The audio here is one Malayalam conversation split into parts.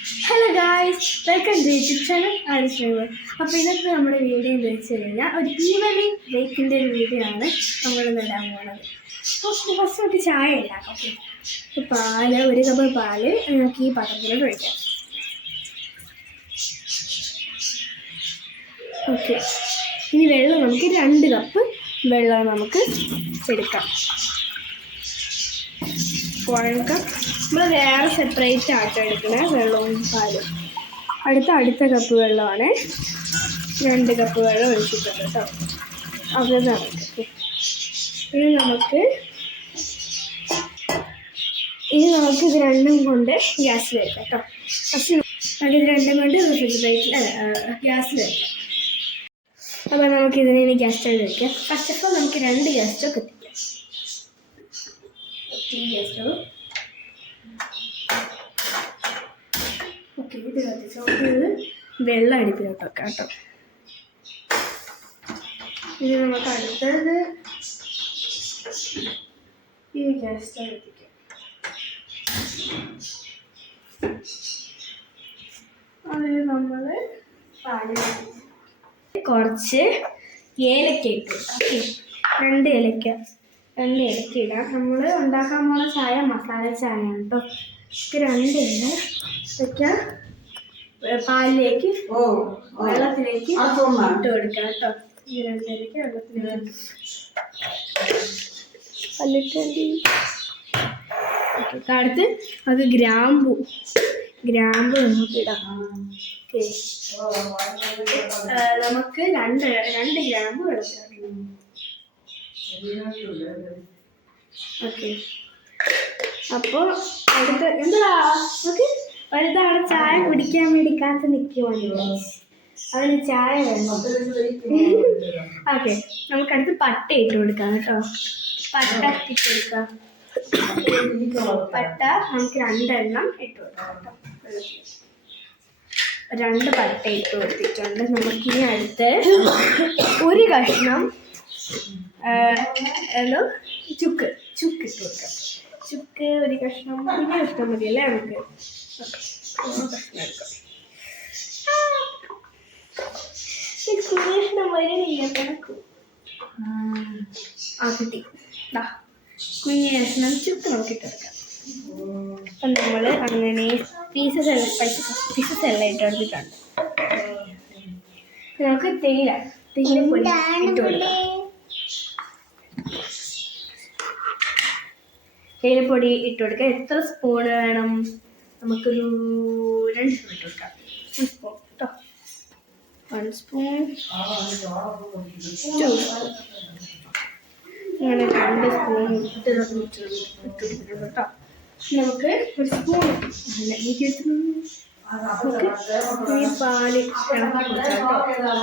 Hello guys, welcome to YouTube channel ആരിസ് ഡ്രൈവർ. അപ്പോൾ ഇന്നത്തെ നമ്മുടെ വീഡിയോ എന്ന് വെച്ച് കഴിഞ്ഞാൽ ഒരു ഈവനിങ് ബ്രേക്കിൻ്റെ ഒരു വീഡിയോ ആണ് നമ്മൾ നേടാൻ പോകുന്നത്. അപ്പോൾ ഫസ്റ്റ് നമുക്ക് ചായ ഉണ്ടാക്കാം. ഓക്കെ, പാല്, ഒരു കപ്പ് പാല് നമുക്ക് ഈ പാത്രത്തിലോട്ട് ഒഴിക്കാം. ഓക്കെ, ഇനി വെള്ളം നമുക്ക് 2 കപ്പ് വെള്ളം നമുക്ക് എടുക്കാം. 1 കപ്പ് നമ്മൾ വേറെ സെപ്പറേറ്റ് ആയിട്ട് എടുക്കണേ വെള്ളവും പാലും. അടുത്ത കപ്പ് വെള്ളമാണ്. 2 കപ്പ് വെള്ളം ഒഴിച്ചിട്ടുണ്ട് കേട്ടോ. അതാണ്. ഇനി നമുക്ക് ഇത് രണ്ടും കൊണ്ട് ഗ്യാസിൽ വെക്കാം കേട്ടോ. ഫസ്റ്റ് ഇത് രണ്ടും കൊണ്ട് റെഫ്രിജറേറ്റർ ഗ്യാസിൽ വെക്കാം. അപ്പോൾ നമുക്കിതിനെ ഇനി ഗ്യാസ് സ്റ്റവ് വയ്ക്കാം. ഫസ്റ്റ് ഓഫ് ഓൾ നമുക്ക് 2 ഗ്യാസ് സ്റ്റവ് കത്തിക്കാം. ഗ്യാസ് സ്റ്റവ് ഓക്കെ, ഇത് കത്തിച്ചോ. ഇത് വെള്ളം അടുപ്പിലോട്ട് വെക്കാം കേട്ടോ. ഇനി നമുക്ക് അടുത്തത് ഈ ഗ്യാസ് സ്റ്റവ് കത്തിക്കാം. അതിൽ നമ്മൾ കുറച്ച് ഏലക്ക ഇട്ടു. ഓക്കെ, 2 ഏലക്ക ഇടാം. നമ്മൾ ഉണ്ടാക്കാൻ പോകുന്ന ചായ മസാല ചായയാണ് കേട്ടോ. 2 ഇല വയ്ക്കാം. പാലിലേക്ക് വെള്ളത്തിലേക്ക് ഇട്ട് കൊടുക്കാം കേട്ടോ. ഈ 2 ഇലയ്ക്ക് വെള്ളത്തിലേക്ക് അടുത്ത് അത് ഗ്രാമ്പു നമുക്ക് ഇടാം. ഓക്കെ, നമുക്ക് 2 ഗ്രാമ്പു എടുക്കാം. ഓക്കെ, അപ്പോൾ അടുത്ത എന്താ നമുക്ക് വലുതാണ് ചായ കുടിക്കാൻ വേണ്ടി കാത്ത് നിൽക്കുവാണ്. അതിന് ചായ വേണം. ഓക്കെ, നമുക്കടുത്ത് പട്ട ഇട്ട് കൊടുക്കാം കേട്ടോ. പട്ട ഇട്ട് കൊടുക്കാം. പട്ട നമുക്ക് 2 എണ്ണം ഇട്ട് കൊടുക്കാം കേട്ടോ. 2 പട്ട ഇട്ട് കൊടുത്തിട്ടുണ്ട്. നമുക്കിനി അടുത്ത് ഒരു കഷ്ണം ചുക്ക് ഇട്ട് കൊടുക്കാം. ചുക്ക് ഒരു കഷ്ണം, വലിയ കഷ്ണം മതിയല്ലേ നമുക്ക്. കഷ്ണം എടുക്കാം. കഷ്ണം വരണില്ല കണക്കും. കിട്ടി. കുഞ്ഞ കഷ്ണം ചുക്ക് നമുക്ക് ഇട്ട് കൊടുക്കാം. അപ്പം നമ്മൾ അങ്ങനെ പീസസ് എല്ലാം ഇട്ട് കൊടുത്തിട്ടുണ്ട്. നമുക്ക് തേയിലപ്പൊടി ഇട്ട് കൊടുക്കാം. തേയിലപ്പൊടി ഇട്ട് കൊടുക്കുക. എത്ര സ്പൂൺ വേണം? നമുക്കൊരു 2 സ്പൂൺ ഇട്ട് കൊടുക്കാം. 1 സ്പൂൺ കേട്ടോ. 1 സ്പൂൺ, 2 സ്പൂൺ, അങ്ങനെ 2 സ്പൂൺ ഇട്ട് കൊടുത്തിട്ടുണ്ട് കേട്ടോ. നമുക്ക് 1 സ്പൂൺ ഈ പാല് ഇളക്കി കൊടുക്കാം കേട്ടോ.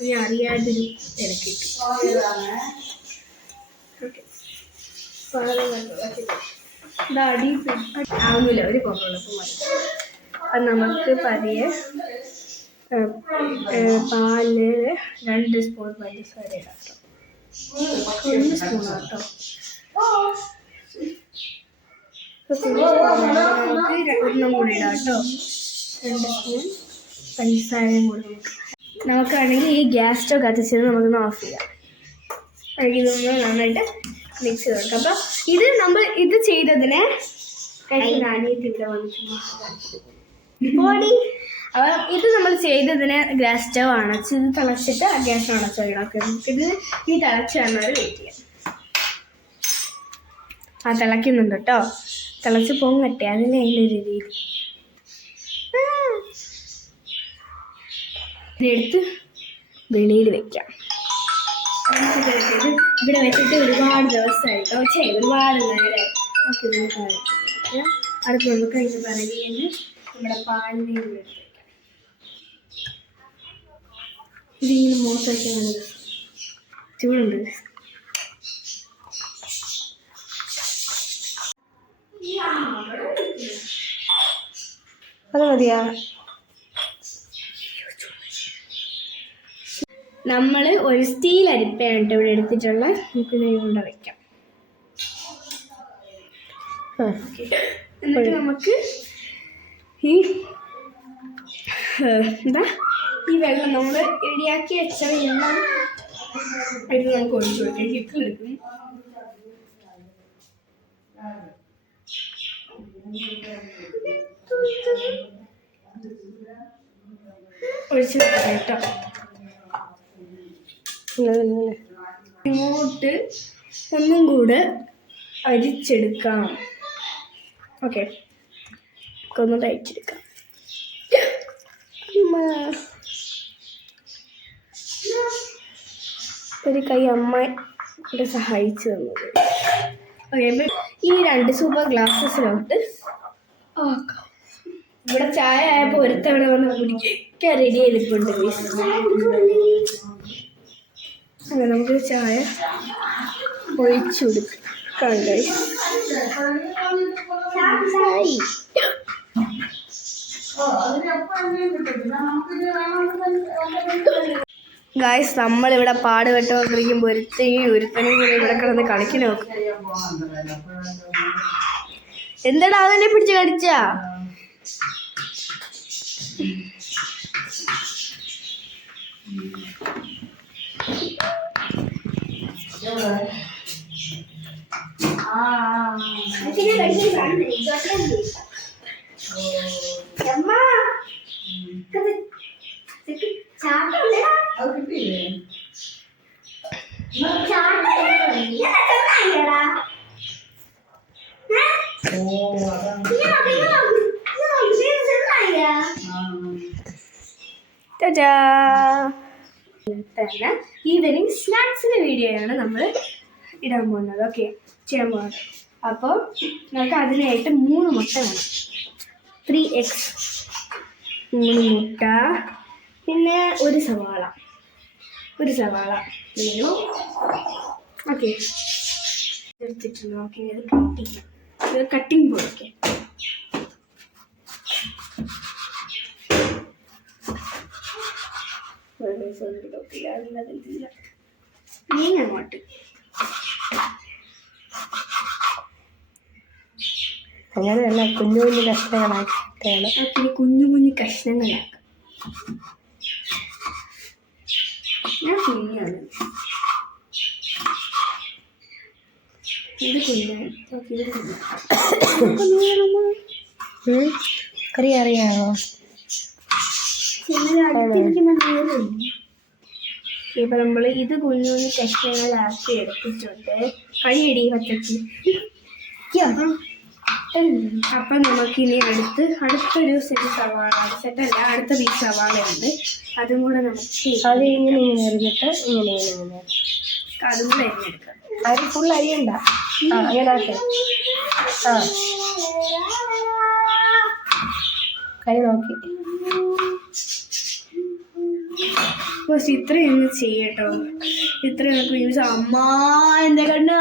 ഇനി അറിയാതൊരു ഇളക്കിട്ടു. ഓക്കെ, അടി ആവില്ല, ഒരു കുറവുള്ളപ്പോൾ മതി. അപ്പം നമുക്ക് പതിയെ പാല് 2 സ്പൂൺ പഞ്ചസാര ഇടാം കേട്ടോ. 1 സ്പൂൺ കേട്ടോ. നമുക്ക് 1 കൂടി ഇടാം കേട്ടോ. 2 സ്പൂൺ പഞ്ചസാരയും കൂടി നമുക്കാണെങ്കിൽ ഈ ഗ്യാസ് സ്റ്റവ് കത്തിച്ചത് നമുക്കൊന്ന് ഓഫ് ചെയ്യാം. ഇതൊന്ന് നന്നായിട്ട് മിക്സ് ചെയ്ത് കൊടുക്കാം. അപ്പം ഇത് ചെയ്തതിന് ഇത് നമ്മൾ ചെയ്തതിന് ഗ്യാസ് സ്റ്റവ് അണച്ച് ഇത് തിളച്ചിട്ട് ഗ്യാസ് അണച്ച് ഇടാം. ഇത് ഈ തിളച്ച് വന്നാൽ വെയിറ്റ് ചെയ്യാം. തിളയ്ക്കുന്നുണ്ട് കേട്ടോ. തിളച്ച് പൊങ്ങട്ടെ, അതിന് അതിൻ്റെ രീതിയിൽ ഇതെടുത്ത് വെളിയിൽ വെക്കാം. ഇവിടെ വെച്ചിട്ട് ഒരുപാട് ദിവസമായിട്ടോ. ഒരുപാട് നേരം. ഓക്കെ, നമുക്ക് അടുത്ത് നമുക്ക് അതിന് പറയുന്നത് നമ്മുടെ പാലിനെ എടുത്ത് വയ്ക്കാം. ഇതിങ്ങനെ മോശം വയ്ക്കാൻ ചൂടുണ്ട്. അത് മതിയാ. നമ്മൾ ഒരു സ്റ്റീൽ അരിപ്പയാണ് ഇവിടെ എടുത്തിട്ടുള്ള. നമുക്ക് കൊണ്ട് വയ്ക്കാം. എന്നിട്ട് നമുക്ക് ഈ എന്താ ഈ വെള്ളം നമ്മൾ റെഡിയാക്കി വെച്ചവയെല്ലാം ഇത് നമുക്ക് ഒഴിച്ചു കൊടുക്കാം. കിക്ക് എടുക്കും. ഒഴിച്ചു കൊടുക്കാം കേട്ടോ. ഇങ്ങോട്ട് ഒന്നും കൂടെ അരിച്ചെടുക്കാം. ഓക്കെ, ഒന്നുകൂടെ അരിച്ചെടുക്കാം. ഒരു കൈ അമ്മ ഇവിടെ സഹായിച്ചു തന്നത്. ഓക്കെ, ഈ 2 സൂപ്പർ ഗ്ലാസ്സസിലോട്ട് ഇവിടെ ചായ ആയപ്പോൾ ഒരുത്തവണ വന്ന് കുടിക്കാൻ റെഡി ചെയ്തിട്ടുണ്ട്. അങ്ങനെ നമുക്ക് ചായ ഒഴിച്ചു കൊടുക്കാം. ഗായ്സ്, നമ്മളിവിടെ പാടുപെട്ടുകൊണ്ടിരിക്കുമ്പോൾ ഒരുത്തനെയും കൂടെ ഇവിടെ കിടന്ന് കളിക്കണ നോക്കും. എന്താടാ അവനെ പിടിച്ച് കടിച്ചാ? തന്നെ ഈവനിങ് സ്നാക്സിൻ്റെ വീഡിയോ ആണ് നമ്മൾ ഇടാൻ പോകുന്നത്. ഓക്കെ, ചെയ്യാൻ പോകുന്നത്. അപ്പോൾ നമുക്ക് അതിനായിട്ട് 3 മുട്ട വേണം. 3 eggs, 3 മുട്ട, പിന്നെ ഒരു സവാള വേണം. ഓക്കെ, എടുത്തിട്ടുണ്ട്. ഓക്കെ, ഇത് കട്ടിങ് പോലൊക്കെ. അങ്ങോട്ട് അങ്ങനെയല്ല, കുഞ്ഞു കുഞ്ഞു കഷ്ണങ്ങളാക്കിയാണ്. കുഞ്ഞു കുഞ്ഞു കഷ്ണങ്ങളാക്കാം. ഞാൻ കുഞ്ഞാണ്, ഇത് കുഞ്ഞാണ്. കറി അറിയാമോ? ഇപ്പൊ നമ്മൾ ഇത് കുഞ്ഞു കുഞ്ഞു കഷ്ണങ്ങളാക്കി എടുത്തിട്ടുണ്ട്. കഴിയടി പച്ചക്ക്. അപ്പം നമുക്കിനി അടുത്തൊരു സെറ്റല്ല, അടുത്ത പീസ് സവാള ഉണ്ട്. അതും കൂടെ നമുക്ക് ഇങ്ങനെ എറിഞ്ഞിട്ട് ഇങ്ങനെ അതും കൂടെ അരിഞ്ഞെടുക്കാം. അരി ഫുൾ അരിയണ്ട, അങ്ങനെ ആട്ടെ. കൈ നോക്കി ബസ് ഇത്രയൊന്ന് ചെയ്യട്ടോ. ഇത്രയൊക്കെ യൂസ്. അമ്മ എൻ്റെ കണ്ണാ,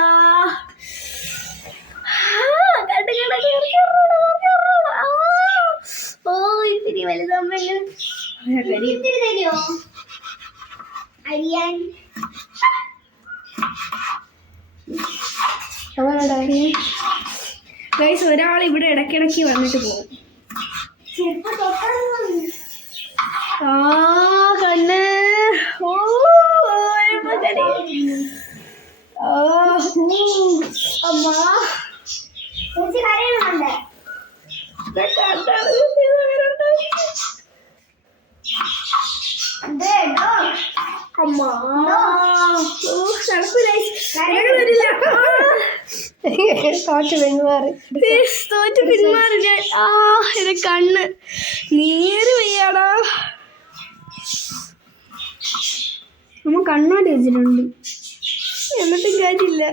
ഓ ഇത്തിരി വലുതമ്മ അരിയാൻ. ഗൈസ്, ഒരാൾ ഇവിടെ ഇടയ്ക്കിടയ്ക്ക് വന്നിട്ട് പോകും. കണ്ണ് അമ്മ തോറ്റ് പിന്മാറി ഞാൻ. എന്റെ കണ്ണ് നീര് വയ്യാടാ. നമ്മ കണ്ണാടി വെച്ചിട്ടുണ്ട്, എന്നിട്ടും കാര്യമില്ല.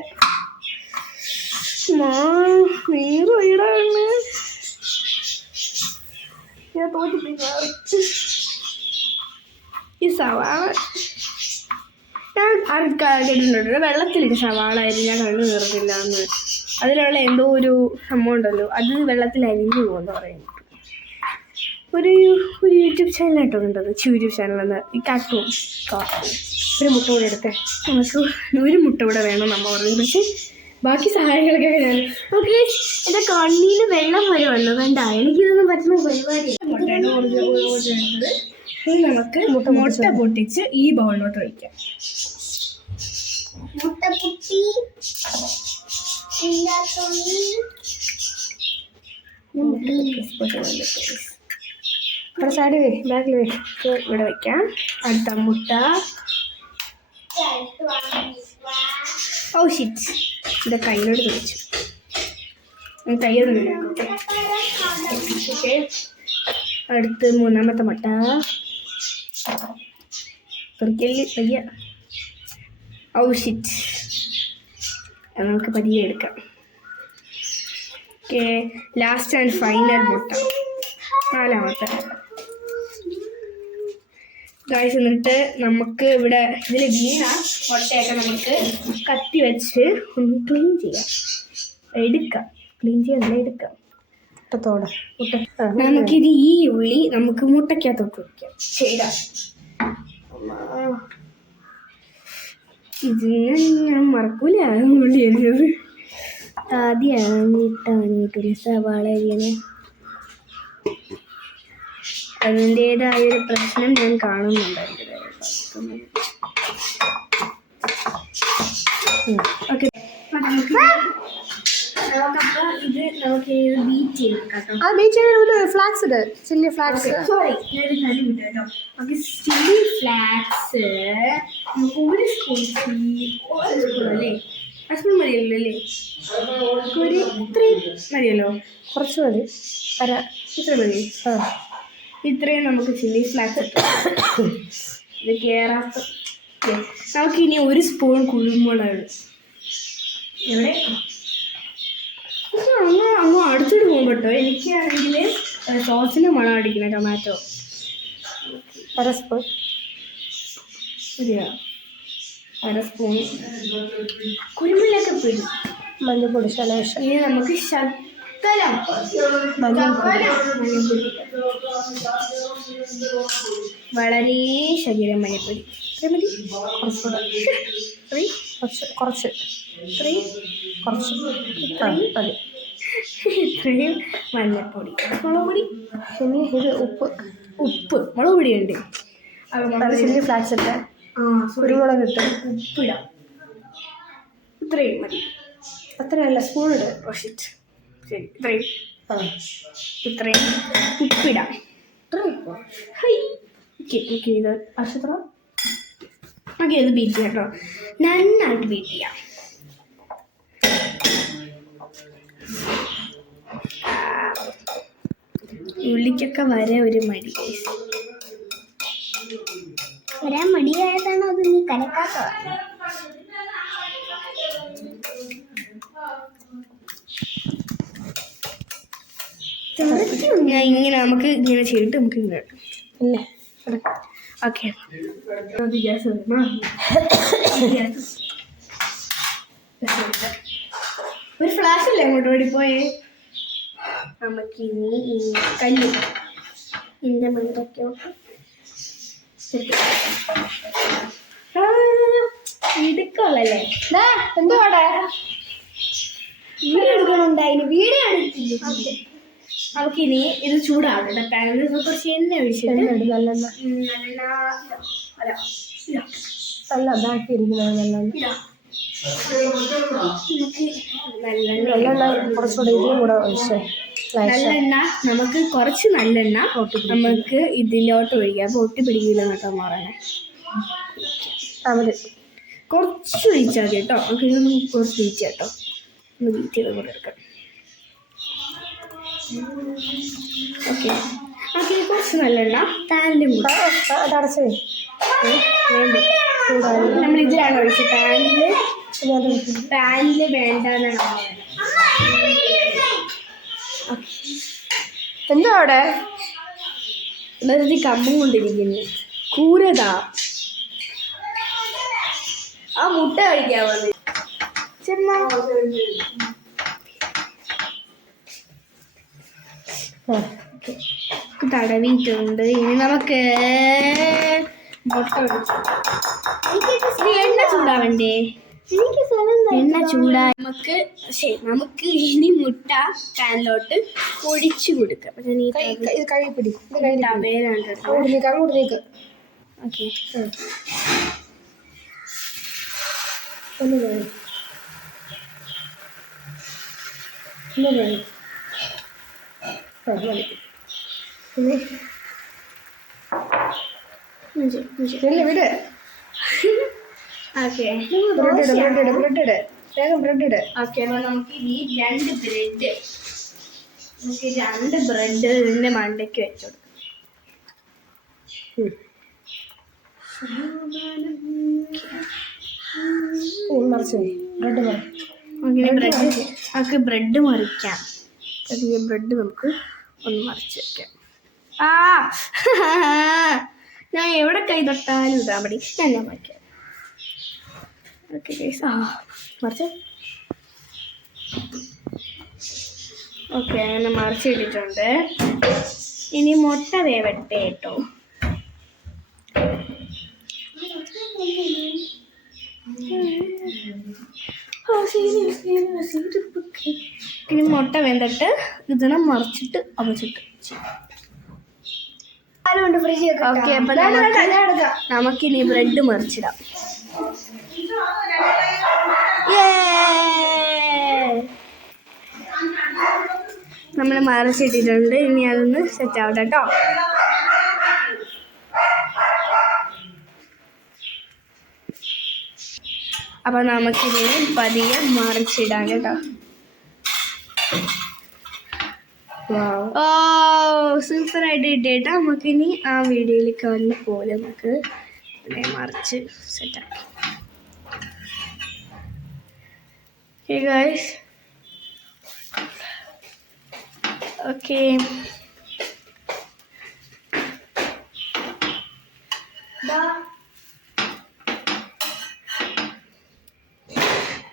നീര് വയ്യടാ കണ്ണ്. ഞാൻ തോറ്റ് പിന്മാറി. ഈ സവാള ഞാൻ കേട്ടിട്ടുണ്ട്, വെള്ളത്തിലിട്ട് സവാള അരിഞ്ഞാൽ കണ്ണ് കയറുന്നില്ല എന്ന്. അതിലുള്ള എന്തോ ഒരു സംഭവം ഉണ്ടല്ലോ, അത് വെള്ളത്തിൽ അരിഞ്ഞു പോകുമെന്ന് പറയുന്നു. ഒരു യൂട്യൂബ് ചാനലായിട്ടോ കണ്ടത്, യൂട്യൂബ് ചാനലെന്ന്. ഈ കാർട്ടൂൺ ഒരു മുട്ട കൂടെ എടുത്തേ. നമുക്ക് ഒരു മുട്ട കൂടെ വേണം നമ്മൾ പറഞ്ഞു. പക്ഷേ ബാക്കി സഹായങ്ങളൊക്കെ ഞാൻ ഓക്കെ. എൻ്റെ കണ്ണിന് വെള്ളം വരെ വന്നു കണ്ട. എനിക്കിതൊന്നും പറ്റുന്ന പരിപാടിയാണ്. ഇനി നമുക്ക് മുട്ട പൊട്ടിച്ച് ഈ ബൗളിലോട്ട് ഒഴിക്കാം. മുട്ട പൊട്ടി അവിടെ സൈഡ് വേ ബാക്കിൽ വേ. ഇവിടെ വയ്ക്കാം. അടുത്ത മുട്ട. ഓ ഷിറ്റ്, ഇത് കയ്യിലോട്ട് പിടിച്ചു. കയ്യൊന്നും ഓക്കെ. അടുത്ത് മൂന്നാമത്തെ മുട്ട. തുറക്കല് പയ്യ. ഓ ഷിറ്റ്, നമുക്ക് പതിയെ എടുക്കാം. ഓക്കെ, ലാസ്റ്റ് ആൻഡ് ഫൈനൽ മുട്ട, നാലാമത്തെ ഗായ്സ്. എന്നിട്ട് നമുക്ക് ഇവിടെ ഇതിൽ വീണ മുട്ടയൊക്കെ നമുക്ക് കത്തി വെച്ച് ഒന്ന് ക്ലീൻ ചെയ്യാം. ക്ലീൻ ചെയ്യാൻ എടുക്കാം. മുട്ടത്തോടെ നമുക്കിത് ഈ ഉള്ളി നമുക്ക് മുട്ടയ്ക്കകത്തോട്ട് വയ്ക്കാം. ശരിടാ, ഇതിന് ഞാൻ മറക്കൂല ഉള്ളി അരിഞ്ഞത്. ആദ്യമായിട്ടൊരു സവാള അരിയണേ. അതിൻ്റെതായൊരു പ്രശ്നം ഞാൻ കാണുന്നുണ്ട്. ഓക്കെ, നമുക്കപ്പോൾ ഇത് നമുക്ക് ബീറ്റ് ചെയ്ത് കേട്ടോ. ആ ബീച്ച് ചെയ്ത് ഫ്ലാക്സ് ഇട്, ചില്ലി ഫ്ലാക്സ്. സോറി, ഞാനൊരു കാര്യം വിട്ടു കേട്ടോ. നമുക്ക് ചില്ലി ഫ്ലാക്സ് നമുക്ക് ഒരു സ്പൂൺ അല്ലേ? ആ സ്പൂൺ മതിയല്ലോ അല്ലേ? ഒരു ഇത്രയും മതിയല്ലോ? കുറച്ച് മതി. ഇത്ര മതി. ഇത്രയും നമുക്ക് ചില്ലി ഫ്ലാക്സ് ഇത് കേറാത്ത. നമുക്കിനി ഒരു സ്പൂൺ കുരുമുളക്. എവിടെ അങ്ങ് അടുത്തിട്ട് പോകും കേട്ടോ. എനിക്കാണെങ്കിൽ സോസിന് മണം അടിക്കണം. ടൊമാറ്റോ അര സ്പൂൺ ശരിയാ, അര സ്പൂൺ കുരുമുളകൊക്കെ പിടി. മഞ്ഞൾപ്പൊടി ശലേഷം. ഇനി നമുക്ക് ശകലം മഞ്ഞൾപ്പൊടി വളരെ ശകലം മഞ്ഞൾപ്പൊടി. മതി, കുറച്ചുകൂടെ കുറച്ച് മതി. ഇത്രയും മഞ്ഞൾപ്പൊടി, മുളക് പൊടി. ഇനി ഇത് ഉപ്പ് മുളക് പൊടി ഉണ്ട്. ചില്ലി ഫ്ലാക്സ് ഇട്ട് കുരുമുളക് ഇട്ട് ഉപ്പിടാം. ഇത്രയും മതി. അത്രയല്ല, സ്പൂൺ ഇട്. ശരി, ഇത്രയും ഉപ്പിടാം. ഓക്കെ, ഇത് ആശുപത്രി. ഓക്കെ, ഇത് ബീറ്റ് ചെയ്യാം കേട്ടോ. നന്നായിട്ട് ബീറ്റ് ചെയ്യാം. ഉള്ളിക്കൊക്കെ ഒരു മടി. വരാൻ മടിയായതാണോ അത് നീ കലക്കാത്തതാണ്? ഇങ്ങനെ നമുക്ക് ഇങ്ങനെ ചെയ്തിട്ട് നമുക്ക് ഇങ്ങനെ ഇല്ലേ. ഓക്കെ, ഒരു ഫ്ലാഷ് അല്ലേ അങ്ങോട്ട് ഓടിപ്പോയേ. നമുക്കിനി ഈ കല്ല് ഇതിൻ്റെ മണ്ടയ്ക്കോട്ട് ഇടുക്കല്ലേ. എന്തുവാടെ വീഡിയോ എടുക്കണുണ്ടായിന്, വീഡിയോ എടുത്തില്ല. നമുക്കിനി ഇത് ചൂടാവട്ടെ. പാനിൽ കുറച്ച് എണ്ണ ഒഴിച്ചിട്ട് നല്ലെണ്ണ നല്ല ഇതാക്കിയിരിക്കുന്നത്. നല്ലെണ്ണ കുറച്ചുകൂടെ ഇതിലും കൂടെ ഒഴിച്ചേ. നല്ലെണ്ണ നമുക്ക് കുറച്ച് നല്ലെണ്ണ നമുക്ക് ഇതിലോട്ട് ഒഴിക്കാം. അപ്പോൾ ഒട്ടി പിടിക്കില്ല കേട്ടോ മാറാനെ. മതി, കുറച്ച് ഒഴിച്ചാൽ മതി കേട്ടോ. നമുക്ക് ഇതൊന്ന് കുറച്ച് ഒഴിച്ചാൽ കേട്ടോ. ഒന്ന് ബീറ്റ് ചെയ്ത് കൂടെ എടുക്കാം. ഓക്കെ, കുറച്ച് നല്ലെണ്ണ പാനിലും കൂടെ അതടച്ചേ. നമ്മൾ ഇതിലാണ് ഒഴിച്ചത്. പാനിൽ വേണ്ടെന്നാണ്. എന്താ അവിടെ വെറുതെ കമ്പം കൊണ്ടിരിക്കുന്നു. കൂരതാ ആ മുട്ട കഴിക്കാൻ വന്നു. തടവിയിട്ടുണ്ട്. ഇനി നമുക്ക് മുട്ട ഒഴിച്ചു. എണ്ണ ചൂടാവണ്ടേ? എണ്ണ ചൂടായി നമുക്ക് ഇനി മുട്ട പാനിലോട്ട് പൊടിച്ചു കൊടുക്കാം. ഇത് കഴുകിപ്പിടി. ഇത് തവയിലാണ് അങ്ങോട്ട് നീക്ക്. ഓക്കെ. ഒന്ന് കഴി. ഇല്ല വിട്. ഓക്കെ. ബ്രെഡ് ഇട്. വേഗം ബ്രെഡ് ഇട്. ഓക്കെ, അപ്പോൾ നമുക്ക് ഈ രണ്ട് ബ്രെഡ് ഇതിൻ്റെ മണ്ടയ്ക്ക് വെച്ചു കൊടുക്കാം. മറിച്ച് ബ്രെഡ് നമുക്ക് ബ്രെഡ് മറിക്കാം. ബ്രെഡ് നമുക്ക് ഒന്ന് മറിച്ച് വെക്കാം. ഞാൻ എവിടെ കൈ തൊട്ടാലും ഇടാൻ മതി. ഞാൻ മറിക്കാം. ഓക്കെ ഗൈസ്, മറിച്ച്. ഓക്കെ, അങ്ങനെ മറിച്ചിട്ടിട്ടുണ്ട്. ഇനി മുട്ട വേവട്ടെ കേട്ടോ. ഇനി മുട്ട വെന്തിട്ട് ഇതിനെ മറിച്ചിട്ട് അമച്ചിട്ട്. ഓക്കെ, അപ്പൊ നമുക്കിനി ബ്രെഡ് മറിച്ചിടാം. നമ്മൾ മറിച്ചിട്ടിട്ടുണ്ട്. ഇനി അതൊന്ന് സെറ്റ് ആവട്ടെ കേട്ടോ. അപ്പൊ നമുക്കിതിന് പതിയെ മറിച്ചിടാം കേട്ടോ. ഓ, സൂപ്പറായിട്ട് ഇട്ടേട്ടാ. നമുക്കിനി ആ വീഡിയോയിലേക്ക് വന്ന് പോലെ നമുക്ക് മറിച്ച് സെറ്റാക്കാം. Okay guys. Okay.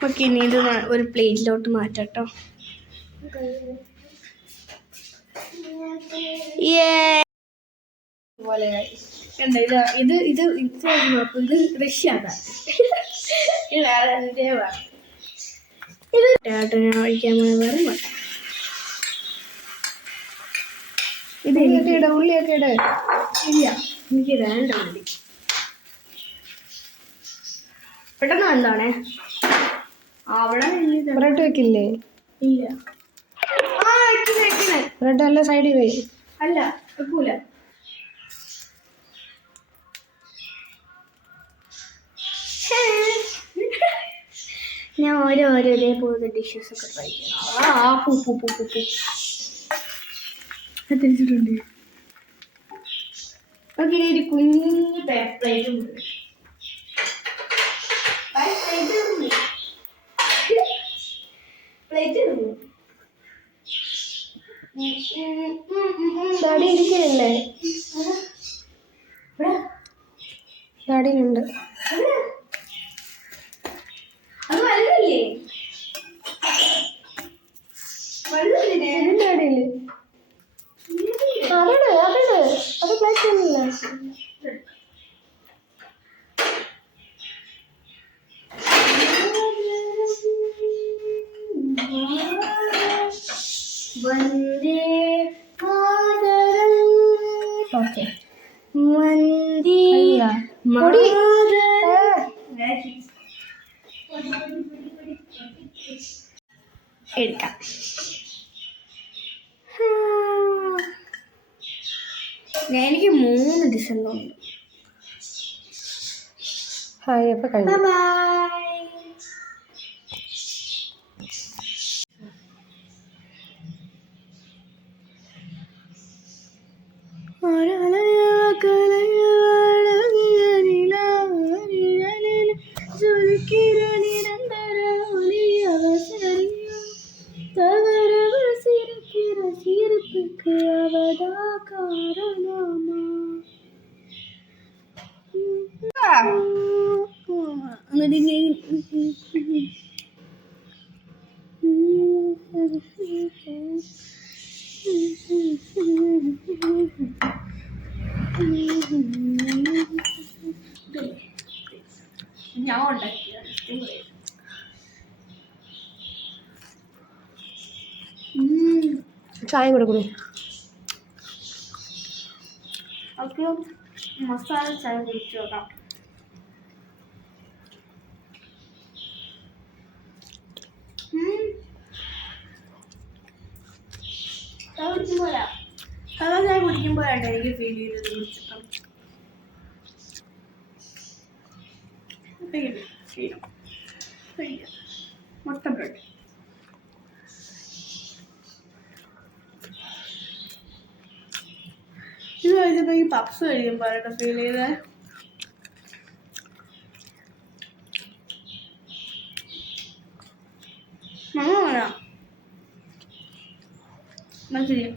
ഓക്കെ, ഇനി ഇത് ഒരു പ്ലേറ്റിലോട്ട് മാറ്റാട്ടോ. ഇത് ഇത് ഇത് റഷ്യാണ്. ഇത് വേറെ എൻ്റെ ഞാൻ ഒഴിക്കാൻ വേറെ ഇത് ഉള്ളിയൊക്കെ ഇട. ഇല്ല, എനിക്ക് വേണ്ട ഉള്ളി. പെട്ടെന്ന് എന്താണേ അവിടെ ബ്രെഡ് വെക്കില്ലേ? ഇല്ല. വെക്കണേ ബ്രെഡ് അല്ല സൈഡിൽ പോയി. അല്ല, വെക്കൂല. ഞാൻ ഓരോരോ പോലത്തെ ഡിഷസ് ഒക്കെ ട്രൈ ചെയ്യണം. തിരിച്ചിട്ടുണ്ട്. ഓക്കെ, ഒരു കുഞ്ഞു പ്ലേറ്റ് ഡാഡി ഇരിക്കുന്നില്ലേ? ഡാഡിയിലുണ്ട്. അത് വലുതല്ലേ? ഡാഡിയില് അത് പ്ലേറ്റ് ഒന്നുമില്ല. വന്ദേ മാതരം. ഓക്കെ, വന്ദേ പൊടി. എടുക്കാം. എനിക്ക് 3 ഡിസംബർ ഉണ്ട്. ഹായ്, അപ്പോൾ കഴിഞ്ഞു. ബൈ. ഞാൻ ഉണ്ടാക്കി ചായ കൂടെ കൂടി. ഓക്കെ, മസാല ചായ കുടിച്ചു നോക്കാം. സാധാ ചായ കുടിക്കുമ്പോഴാണ് എനിക്ക് ഫീൽ ചെയ്തത് കുടിച്ചിട്ടും. മുട്ട ബ്രെഡ് ഇത് കഴിച്ചപ്പോൾ ഈ പപ്സ് കഴിക്കുമ്പോഴാണ് ഫീൽ ചെയ്തത്. മനസ്സിലായി.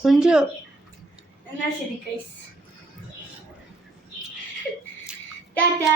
കുഞ്ചു എന്നാ ശരി ഗൈസ്, ടാറ്റാ.